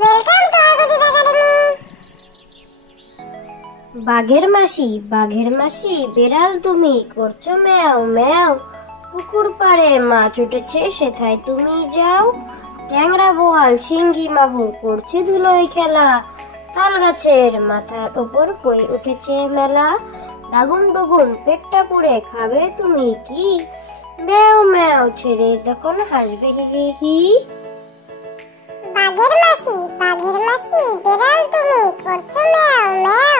Welcome to আরগুদিভ academy. বাঘের মাসি বেড়াল তুমি করছো ম্যাও ম্যাও। পুকুর পাড়ে মাছ উঠেছে সেথায় তুমি যাও। ট্যাংরা বোয়াল শিঙ্গি মাগুর করছে ধুলোয় খেলা। তাল গাছের মাথার ওপর কই উঠেছে মেলা। ডাগুন ডুগুন পেটটা পুড়ে খাবে তুমি কি? ম্যাও ম্যাও ছেড়ে তখন হাসবে হি হি হি। বাঘের মাসি বেড়াল তুমি করছো ম্যাও ম্যাও।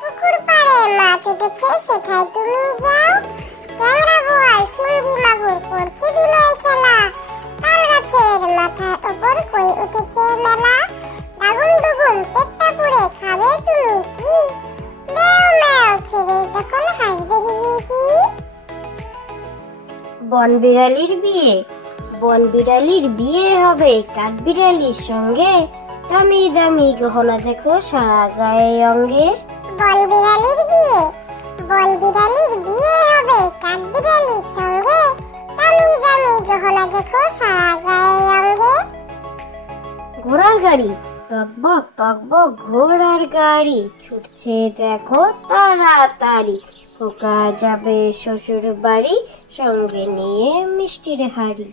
পুকুর পাড়ে মাছ উঠেছে সেথায় তুমি যাও। ট্যাংরা বোয়াল শিঙ্গি মাগুর করছে ধুলোয় খেলা। তাল গাছের মাথার ওপর কই উঠেছে মেলা। ডাগুন ডুগুন পেটটা পুড়ে খাবে তুমি কি? ম্যাও ম্যাও ছেড়ে তখন হাসবে হি হি হি। বন বিড়ালির বিয়ে হবে কাঠবিড়ালির সঙ্গে। দামি দামি গহনা দেখো সারা গায়ে অঙ্গে। বন বিড়ালির বিয়ে হবে কাঠবিড়ালির সঙ্গে। দামি দামি গহনা দেখো সারা গায়ে অঙ্গে। ঘোড়ার গাড়ি টকবক ঘোড়ার গাড়ি ছুটছে দেখো তাড়াতাড়ি। খোকা যাবে শ্বশুর বাড়ি সঙ্গে নিয়ে মিষ্টির হাড়ি।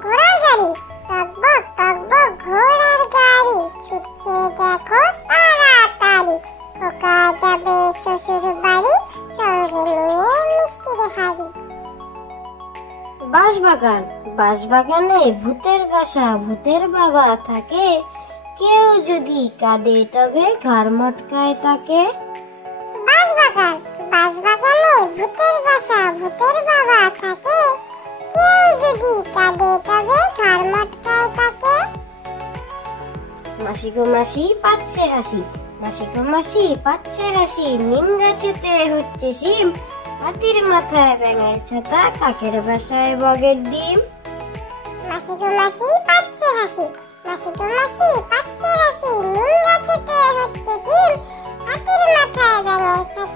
ঘোড়ার গাড়ি টকবক ঘোড়ার গাড়ি ছুটছে দেখো তাড়াতাড়ি। খোকা যাবে শ্বশুর বাড়ি সঙ্গে নিয়ে মিষ্টির হাড়ি। বাঁশবাগানে ভূতের বাসা ভূতের বাবা থাকে। কেউ যদি কাঁদে তবে ঘাড় মটকায় তাকে। বাঁশবাগানে ভূতের বাসা ভূতের বাবা থাকে। কেউ যদি কাঁদে তবে ঘাড় মটকায় তাকে। মাসি গো মাসি পাচ্ছে হাসি নিম গাছেতে হচ্ছে শিম। হাতির মাথায় ব্যাঙের ছাতা কাকের বাসায় বগের ডিম। মাসি গো মাসি পাচ্ছে হাসি নিম গাছেতে হচ্ছে শিম। হাতির মাথায় ব্যাঙের ছাতা